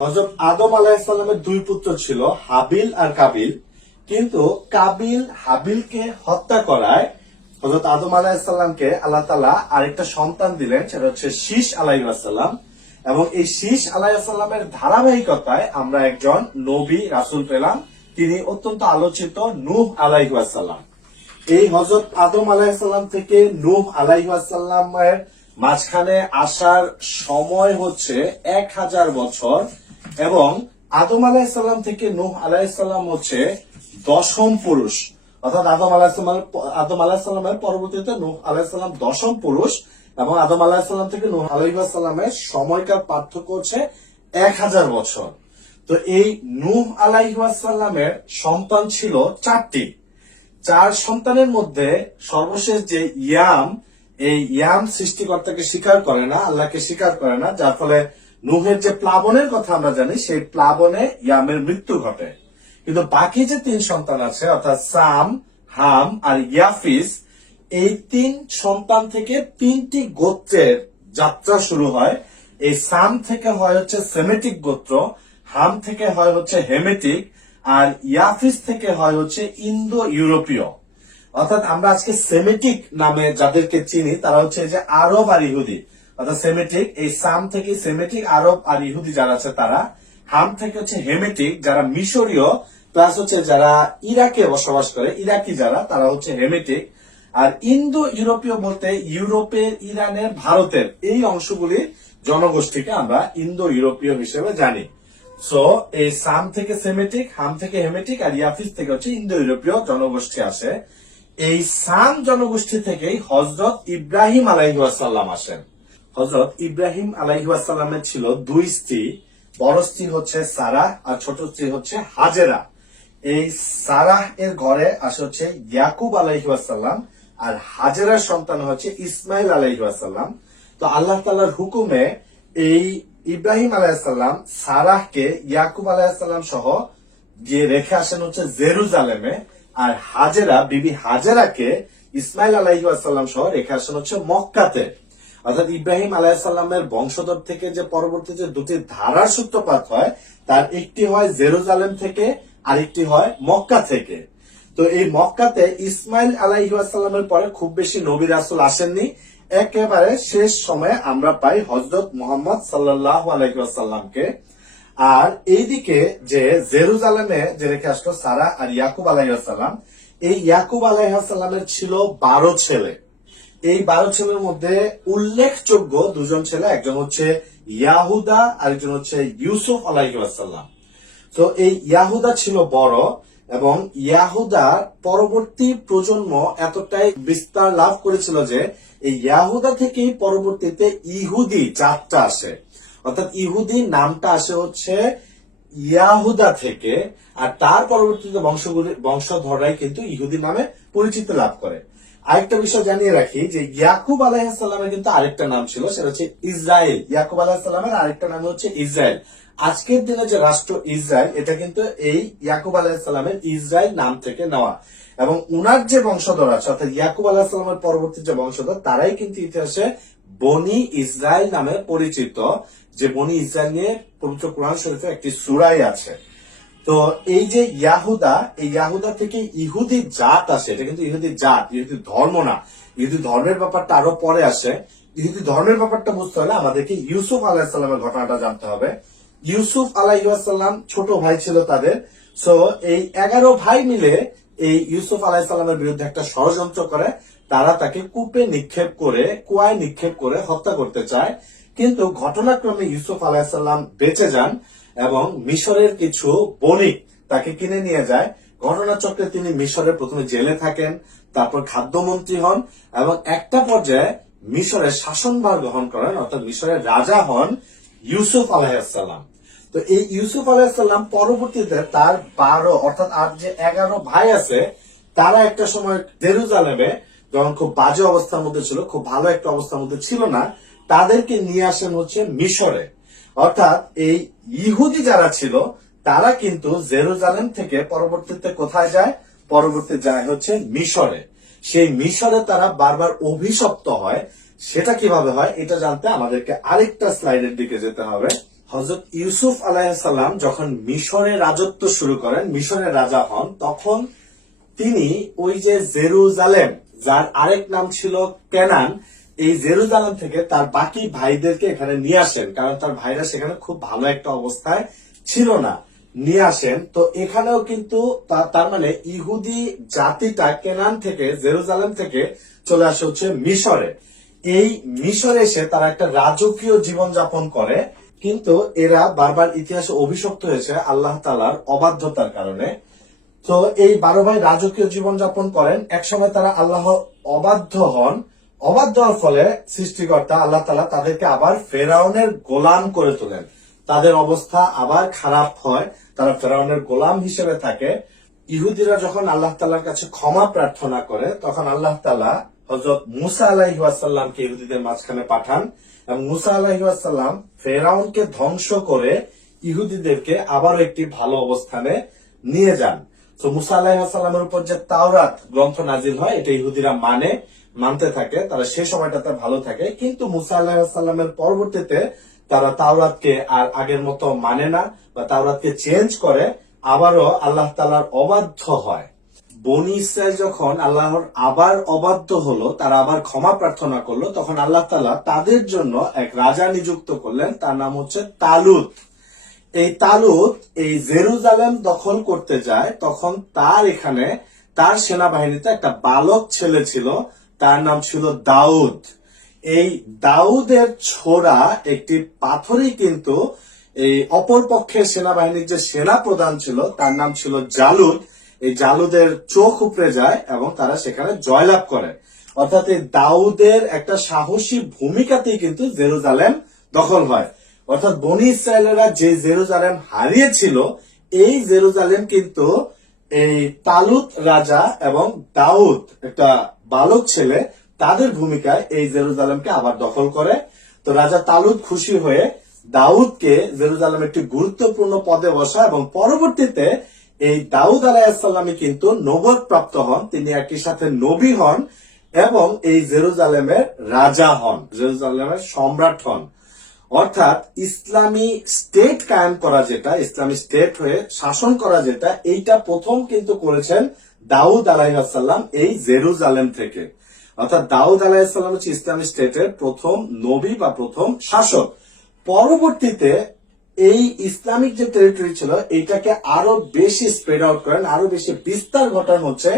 হযরত আদম আলাইহিস সালামের দুই পুত্র ছিল, হাবিল আর কাবিল। কিন্তু কাবিল হাবিলকে হত্যা করায় হযরত আদম আলাইহিস সালামকে আল্লাহ তাআলা আরেকটা সন্তান দিলেন, সেটা হচ্ছে শীস আলাইহিস সালাম। এবং এই শীস আলাইহিস সালামের ধারাবাহিকতায় আমরা একজন নবী রাসূল পেলাম, তিনি অত্যন্ত আলোচিত নূহ আলাইহিস সালাম। এই হযরত আদম আলাইহিস সালাম থেকে নূহ আলাইহিস সালামের মাঝখানে আসার সময় হচ্ছে 1000 বছর, এবং আদম আলাইহিস সালাম থেকে নূহ আলাইহিস সালাম হচ্ছে দশম পুরুষ। অর্থাৎ আদম আলাইহিস সালামের পরবর্তীতে নূহ আলাইহিস সালাম দশম পুরুষ, এবং আদম আলাইহিস সালাম থেকে নূহ আলাইহিস সালামের সময়কার পার্থক্য হচ্ছে 1000 বছর। তো এই নূহ আলাইহিস সালামের সন্তান ছিল 4টি। 4 সন্তানের মধ্যে সর্বশেষ যে ইয়াম, এই ইয়াম সৃষ্টিকর্তাকে স্বীকার করে না, আল্লাহকে স্বীকার করে না, যার ফলে নূহের যে প্লাবনের কথা আমরা জানি, সেই প্লাবনে ইয়ামের মৃত্যু ঘটে। কিন্তু বাকি যে 3 সন্তান আছে, অর্থাৎ সাম, হাম আর ইয়াফিস, এই 3 সন্তান থেকে 3টি গোত্রের যাত্রা শুরু হয়। এই সাম থেকে হয় হচ্ছে সেমেটিক গোত্র, হাম থেকে হয় হচ্ছে হেমেটিক, আর ইয়াফিস থেকে হয় হচ্ছে ইন্দো ইউরোপীয়। অর্থাৎ আমরা আজকে সেমেটিক নামে যাদেরকে চিনি তারা হচ্ছে যে আরব আর ইহুদি। অর্থাৎ সেমেটিক, এই সাম থেকে সেমেটিক, আরব আর ইহুদি যারা আছে তারা। হাম থেকে হচ্ছে হেমেটিক, যারা মিশরীয়, প্লাস হচ্ছে যারা ইরাকে বসবাস করে, ইরাকি যারা, তারা হচ্ছে হেমেটিক। আর ইন্দো ইউরোপীয় বলতে ইউরোপের, ইরানের, ভারতের এই অংশগুলির জনগোষ্ঠীকে আমরা ইন্দো ইউরোপীয় হিসেবে জানি। সো এই সাম থেকে সেমেটিক, হাম থেকে হেমেটিক, আর ইয়াফিস থেকে হচ্ছে ইন্দো ইউরোপীয় জনগোষ্ঠী আসে। এই সাম জনগোষ্ঠী থেকেই হযরত ইব্রাহিম আলাইহিস সালাম আসেন। হযরত ইব্রাহিম আলাইহিস সালামের ছিল 2 স্ত্রী। বড় স্ত্রী হচ্ছে সারাহ আর ছোট স্ত্রী হচ্ছে হাজেরা। এই সারাহ এর ঘরে আসে হচ্ছে ইয়াকুব আলাইহিস সালাম, আর হাজেরার সন্তান হচ্ছে ইসমাইল আলাইহিস সালাম। তো আল্লাহ তাআলার হুকুমে এই ইব্রাহিম আলাইহিস সালাম সারাহকে ইয়াকুব আলাইহিস সালাম সহ গিয়ে রেখে আসেন হচ্ছে জেরুজালেমে, আর হাজেরা, বিবি হাজেরাকে ইসমাইল আলাইহিস সালাম সহ রেখে আসেন হচ্ছে মক্কাতে। অর্থাৎ ইব্রাহিম আলাইহিস সালামের বংশধর থেকে যে পরবর্তীতে 2টি ধারার সূত্রপাত হয়, তার একটি হয় জেরুজালেম থেকে, আরেকটি হয় মক্কা থেকে। তো এই মক্কাতে ইসমাইল আলাইহিস সালামের পরে খুব বেশি নবী রাসূল আসেননি। একেবারে শেষ সময়ে আমরা পাই হযরত মুহাম্মদ সাল্লাল্লাহু আলাইহি ওয়াসাল্লামকে। আর এইদিকে যে জেরুজালেমে যে রেখে আসলো সারা আর ইয়াকুব আলাইহিস সালাম, এই ইয়াকুব আলাইহিস সালামের ছিল 12 ছেলে। এই 12 ছেলের মধ্যে উল্লেখযোগ্য 2 জন ছেলে, একজন হচ্ছে ইয়াহুদা, আরেকজন হচ্ছে ইউসুফ আলাইহিস সালাম। তো এই ইয়াহুদা ছিল বড়, এবং ইয়াহুদার পরবর্তী প্রজন্ম এতটাই বিস্তার লাভ করেছিল যে এই ইয়াহুদা থেকেই পরবর্তীতে ইহুদি জাতটা আসে। অর্থাৎ ইহুদি নামটা আসে হচ্ছে ইয়াহুদা থেকে, আর তার পরবর্তীতে বংশধররাই কিন্তু ইহুদি নামে পরিচিতি লাভ করে। আরেকটা বিষয় জানিয়ে রাখি যে ইয়াকুব আলাইহিস সালামের কিন্তু আরেকটা নাম ছিল, সেটা হচ্ছে ইসরায়েল। ইয়াকুব আলাইহিস সালামের আরেকটা নাম হচ্ছে ইসরায়েল। আজকের দিনে যে রাষ্ট্র ইসরায়েল, এটা কিন্তু এই ইয়াকুব আলাইহিস সালামের ইসরায়েল নাম থেকে নেওয়া। এবং উনার যে বংশধর আছে, অর্থাৎ ইয়াকুব আলাইহিস সালামের পরবর্তী যে বংশধর, তারাই কিন্তু ইতিহাসে বনি ইসরায়েল নামে পরিচিত। যে বনি ইসরায়েল নিয়ে পবিত্র কোরআন শরীফে একটি সূরাই আছে। তো এই যে ইয়াহুদা, এই ইয়াহুদা থেকে ইহুদি জাত আসে। এটা কিন্তু ইহুদি জাত, ইহুদি ধর্ম না। ইহুদি ধর্মের ব্যাপারটা আরো পরে আসে। ইহুদি ধর্মের ব্যাপারটা বুঝতে হলে আমাদেরকে ইউসুফ আলাইহিস সালামের ঘটনাটা জানতে হবে। ইউসুফ আলাইহিস সালাম ছোট ভাই ছিল তাদের। সো এই 11 ভাই মিলে এই ইউসুফ আলাইহিস সালামের বিরুদ্ধে একটা ষড়যন্ত্র করে। তারা তাকে কুয়ায় নিক্ষেপ করে হত্যা করতে চায়। কিন্তু ঘটনাক্রমে ইউসুফ আলাইহিস সালাম বেঁচে যান, এবং মিশরের কিছু বণিক তাকে কিনে নিয়ে যায়। ঘটনাচক্রে তিনি মিশরের প্রথমে জেলে থাকেন, তারপর খাদ্যমন্ত্রী হন, এবং একটা পর্যায়ে মিশরের শাসনভার গ্রহণ করেন, অর্থাৎ মিশরের রাজা হন ইউসুফ আলাইহিস সালাম। তো এই ইউসুফ আলাইহিস সালাম পরবর্তীতে তার 12 অর্থাৎ আর যে 11 ভাই আছে, তারা একটা সময় জেরুজালেমে যখন খুব বাজে অবস্থার মধ্যে ছিল, খুব ভালো একটা অবস্থার মধ্যে ছিল না, তাদেরকে নিয়ে আসেন হচ্ছে মিশরে। অর্থাৎ এই ইহুদি যারা ছিল তারা কিন্তু জেরুজালেম থেকে পরবর্তীতে কোথায় যায়? পরবর্তী যায় হচ্ছে মিশরে। সেই মিশরে তারা বারবার অভিশপ্ত হয়। সেটা কিভাবে হয় এটা জানতে আমাদেরকে আরেকটা স্লাইডের দিকে যেতে হবে। হযরত ইউসুফ আলাইহিসসালাম যখন মিশরে রাজত্ব শুরু করেন, মিশরের রাজা হন, তখন তিনি ওই যে জেরুজালেম, যার আরেক নাম ছিল কেনান, এই জেরুজালেম থেকে তার বাকি ভাইদেরকে এখানে নিয়ে আসেন, কারণ তার ভাইরা সেখানে খুব ভালো একটা অবস্থায় ছিল না, নিয়ে আসেন। তো এখানেও কিন্তু তার মানে ইহুদি জাতিটা কেনান থেকে, জেরুজালেম থেকে চলে আসে হচ্ছে মিশরে। এই মিশরে এসে তারা একটা রাজকীয় জীবন যাপন করে, কিন্তু এরা বারবার ইতিহাসে অভিশপ্ত হয়েছে আল্লাহ তাআলার অবাধ্যতার কারণে। তো এই 12 ভাই রাজকীয় জীবন যাপন করেন, একসময় তারা আল্লাহ অবাধ্য হন। অবাধ্য হওয়ার ফলে সৃষ্টিকর্তা আল্লাহ তাআলা তাদেরকে আবার ফেরাউনের গোলাম করে তোলেন। তাদের অবস্থা আবার খারাপ হয়, তারা ফেরাউনের গোলাম হিসেবে থাকে। ইহুদিরা যখন আল্লাহ তাআলার কাছে ক্ষমা প্রার্থনা করে, তখন আল্লাহ তাআলা হযরত মুসা আলাইহিস সালামকে ইহুদিদের মাঝখানে পাঠান, এবং মুসা আলাইহিস সালাম ফেরাউনকে ধ্বংস করে ইহুদিদেরকে আবারও একটি ভালো অবস্থানে নিয়ে যান। তো মুসা আলাইহিস সালামের উপর যে তাওরাত গ্রন্থ নাজিল হয়, এটা ইহুদিরা মানতে থাকে, তারা সে সময়টাতে ভালো থাকে। কিন্তু মুসা আলাইহিস সালামের পরবর্তীতে তারা তাওরাতকে আর আগের মতো মানে না, বা তাওরাতকে চেঞ্জ করে, আবারও আল্লাহ তাআলার অবাধ্য হয়। বনি ইসরাইল যখন আল্লাহর আবার অবাধ্য হলো, তারা আবার ক্ষমা প্রার্থনা করলো, তখন আল্লাহ তাআলা তাদের জন্য এক রাজা নিযুক্ত করলেন, তার নাম হচ্ছে তালুত। এই তালুত এই জেরুজালেম দখল করতে যায়, তখন তার সেনাবাহিনীতে একটা বালক ছেলে ছিল, তার নাম ছিল দাউদ। এই দাউদের ছোড়া একটি পাথরই কিন্তু এই অপর পক্ষের সেনাবাহিনীর যে সেনা প্রধান ছিল, তার নাম ছিল জালুদ, এই জালুদের চোখ উপড়ে যায় এবং তারা সেখানে জয়লাভ করে। অর্থাৎ এই দাউদের একটা সাহসী ভূমিকাতেই কিন্তু জেরুজালেম দখল হয়। অর্থাৎ বনি ইসরায়েলেরা যে জেরুজালেম হারিয়েছিল, এই জেরুজালেম কিন্তু এই তালুত রাজা এবং দাউদ একটা বালক ছেলে, তাদের ভূমিকায় এই জেরুজালেমকে আবার দখল করে। তো রাজা তালুত খুশি হয়ে দাউদকে জেরুজালেম একটি গুরুত্বপূর্ণ পদে বসা, এবং পরবর্তীতে এই দাউদ আলাইহিসসালামই কিন্তু নবুয়ত প্রাপ্ত হন, তিনি একই সাথে নবী হন এবং এই জেরুজালেমের রাজা হন, জেরুজালেমের সম্রাট হন। অর্থাৎ ইসলামী স্টেট কায়েম করা, যেটা ইসলামী স্টেট হয়ে শাসন করা, যেটা এইটা প্রথম কিন্তু করেছেন দাউদ আলাইহিসসালাম এই জেরুজালেম থেকে। অর্থাৎ দাউদ আলাইহিসসালাম হচ্ছে ইসলামী স্টেটের প্রথম নবী বা প্রথম শাসক। পরবর্তীতে এই ইসলামিক যে টেরিটরি ছিল, এইটাকে আরো বেশি স্প্রেড আউট করেন, আরো বেশি বিস্তার ঘটান হচ্ছে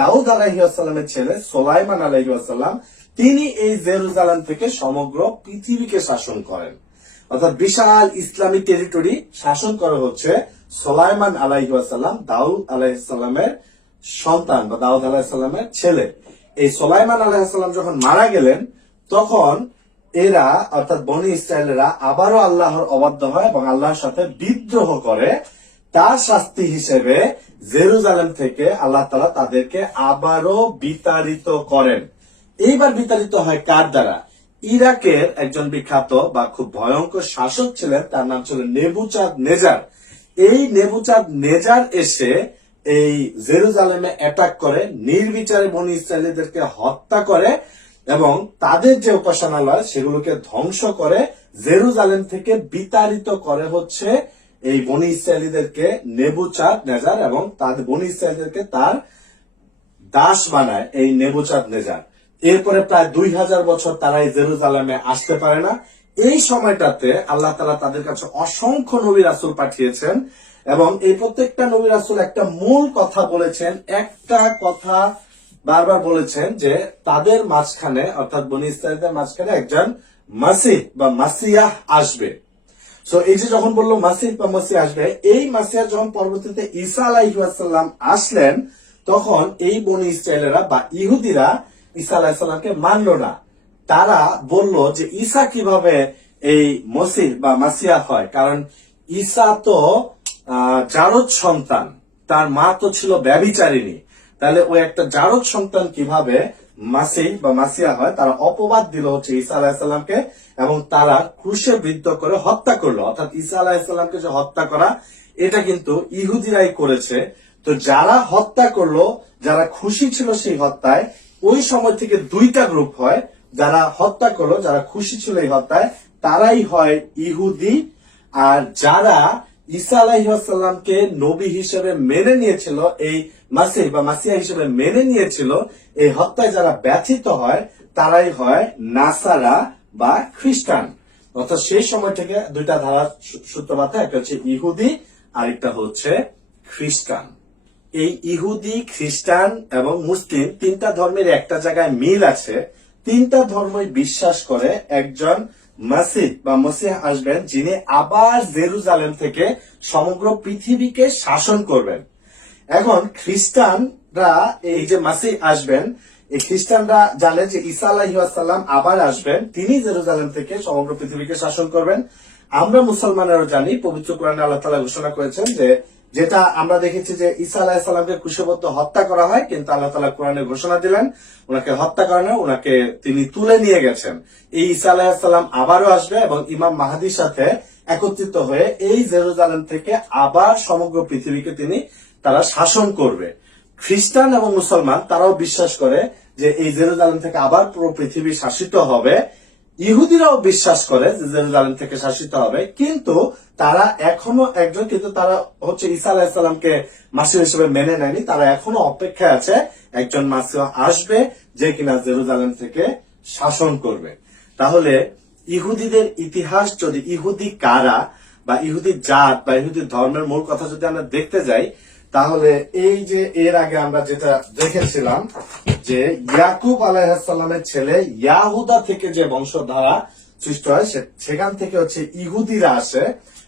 দাউদ আলাইহিসসালামের ছেলে সুলাইমান আলাইহিসসালাম। তিনি এই জেরুজালেম থেকে সমগ্র পৃথিবীকে শাসন করেন। অর্থাৎ বিশাল ইসলামিক টেরিটরি শাসন করা হচ্ছে সুলাইমান আলাইহিসসালাম, দাউদ আলাইহিসসালামের সন্তান বা দাউদ আলাইহিসসালামের ছেলে। এই সুলাইমান আলাইহিসসালাম যখন মারা গেলেন, তখন এরা অর্থাৎ বনি ইসরায়েলেরা আবারও আল্লাহর অবাধ্য হয় এবং আল্লাহর সাথে বিদ্রোহ করে। তার শাস্তি হিসেবে জেরুজালেম থেকে আল্লাহ তাআলা তাদেরকে আবারও বিতাড়িত করেন। এইবার বিতাড়িত হয় কার দ্বারা? ইরাকের একজন বিখ্যাত বা খুব ভয়ঙ্কর শাসক ছিলেন, তার নাম ছিল নেবুচাঁদ নেজার। এই নেবুচাঁদ নেজার এসে এই জেরুজালেমে অ্যাটাক করে, নির্বিচারে বনি ইসরায়েলীদেরকে হত্যা করে এবং তাদের যে উপাসনালয় সেগুলোকে ধ্বংস করে, জেরুজালেম থেকে বিতাড়িত করে হচ্ছে এই বনি ইসরায়েলীদেরকে নেবুচাঁদ নেজার, এবং তাদের বনি ইসরায়েলীদেরকে তার দাস বানায় এই নেবুচাঁদ নেজার। এরপরে প্রায় 2000 বছর তারা এই জেরুজালেমে আসতে পারে না। এই সময়টাতে আল্লাহ তাআলা তাদের কাছে অসংখ্য নবী রাসূল পাঠিয়েছেন, এবং এই প্রত্যেকটা নবী রাসূল একটা মূল কথা বলেছেন, একটা কথা বারবার বলেছেন যে তাদের মাঝখানে অর্থাৎ বনি ইসরায়েলদের মাঝখানে একজন মাসিহ বা মাসিয়াহ আসবে। সো এই যে যখন বললো মাসিহ বা মাসিহ আসবে, এই মাসিয়া যখন পরবর্তীতে ঈসা আলাইহিস সালাম আসলেন, তখন এই বনি ইসরায়েলেরা বা ইহুদিরা ঈসা আলাইহিস সালামকে মানলো না। তারা বলল যে ঈসা কিভাবে এই মসিহ বা মাসিয়া হয়, কারণ ঈসা তো জারদ সন্তান, তার মা তো ছিল ব্যভিচারিণী, তাহলে ওই একটা জারদ সন্তান কিভাবে মাসিহ বা মাসিয়া হয়। তারা অপবাদ দিল হচ্ছে ঈসা আলাইহিস সালামকে, এবং তারা ক্রুশে বিদ্ধ করে হত্যা করলো। অর্থাৎ ঈসা আলাইহিস সালামকে যে হত্যা করা, এটা কিন্তু ইহুদিরাই করেছে। তো যারা হত্যা করলো, যারা খুশি ছিল সেই হত্যায়, ওই সময় থেকে দুইটা গ্রুপ হয়। যারা হত্যা করলো, যারা খুশি ছিল এই হত্যায়, তারাই হয় ইহুদি, আর যারা ঈসা আলাইহিসসালামকে নবী হিসেবে মেনে নিয়েছিল, এই মাসিহ বা মাসিহা হিসেবে মেনে নিয়েছিল, এই হত্যায় যারা ব্যথিত হয় তারাই হয় নাসারা বা খ্রিস্টান। অর্থাৎ সেই সময় থেকে দুইটা ধারা সূত্রপাত, একটা হচ্ছে ইহুদি আর একটা হচ্ছে খ্রিস্টান। এই ইহুদি, খ্রিস্টান এবং মুসলিম তিনটা ধর্মের একটা জায়গায় মিল আছে। তিনটা ধর্মই বিশ্বাস করে একজন মাসিহ বা মসিহ আসবেন, যিনি আবার জেরুজালেম থেকে সমগ্র পৃথিবীকে শাসন করবেন। এখন খ্রিস্টানরা এই যে মাসিহ আসবেন, এই খ্রিস্টানরা জানে যে ঈসা আলাইহিসসালাম আবার আসবেন, তিনি জেরুজালেম থেকে সমগ্র পৃথিবীকে শাসন করবেন। আমরা মুসলমানেরও জানি, পবিত্র কোরআনে আল্লাহ তাআলা ঘোষণা করেছেন যে, যেটা আমরা দেখেছি যে ঈসা আলাইহিসসালামকে ক্রুশবিদ্ধ হত্যা করা হয়, কিন্তু আল্লাহ তাআলা কোরআনে ঘোষণা দিলেন ওনাকে হত্যা করেন না, ওনাকে তিনি তুলে নিয়ে গেছেন। এই ঈসা আলাইহিসসালাম আবারও আসবে এবং ইমাম মাহদির সাথে একত্রিত হয়ে এই জেরুজালেম থেকে আবার সমগ্র পৃথিবীকে তারা শাসন করবে। খ্রিস্টান এবং মুসলমান তারাও বিশ্বাস করে যে এই জেরুজালেম থেকে আবার পুরো পৃথিবী শাসিত হবে। ইহুদিরাও বিশ্বাস করে যে জেরুজালেম থেকে শাসিত হবে, কিন্তু তারা এখনো একজন, কিন্তু তারা হচ্ছে ঈসা আলাইহিসসালামকে মাসিহ হিসেবে মেনে নেয়নি। তারা এখনো অপেক্ষায় আছে একজন মাসিহ আসবে যে কিনা জেরুজালেম থেকে শাসন করবে। তাহলে ইহুদিদের ইতিহাস, যদি ইহুদি কারা বা ইহুদি জাত বা ইহুদি ধর্মের মূল কথা যদি আমরা দেখতে যাই, তাহলে এই যে এর আগে আমরা যেটা দেখেছিলাম যে ইয়াকুব আলাইহিসসালামের ছেলে ইয়াহুদা থেকে যে বংশধারা সৃষ্টি হয়, সেখান থেকে হচ্ছে ইহুদিরা আসে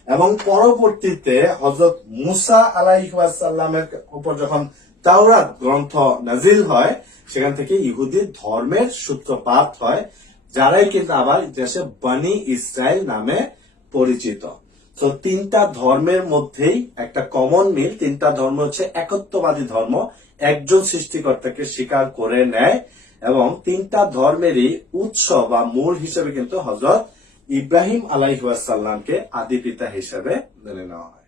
এবং পরবর্তীতে হযরত মুসা আলাইহিসসালামের উপর যখন তাওরাত গ্রন্থ নাজিল হয়, সেখান থেকে ইহুদি ধর্মের সূত্রপাত হয়, যারাই কিন্তু আবার ইতিহাসে বনি ইসরায়েল নামে পরিচিত। তো তিনটা ধর্মের মধ্যেই একটা কমন মিল, তিনটা ধর্ম হচ্ছে একত্ববাদী ধর্ম, একজন সৃষ্টিকর্তাকে স্বীকার করে নেয় এবং তিনটা ধর্মেরই উৎস বা মূল হিসেবে কিন্তু হযরত ইব্রাহিম আলাইহিসসালামকে আদি পিতা হিসেবে মেনে নেওয়া হয়।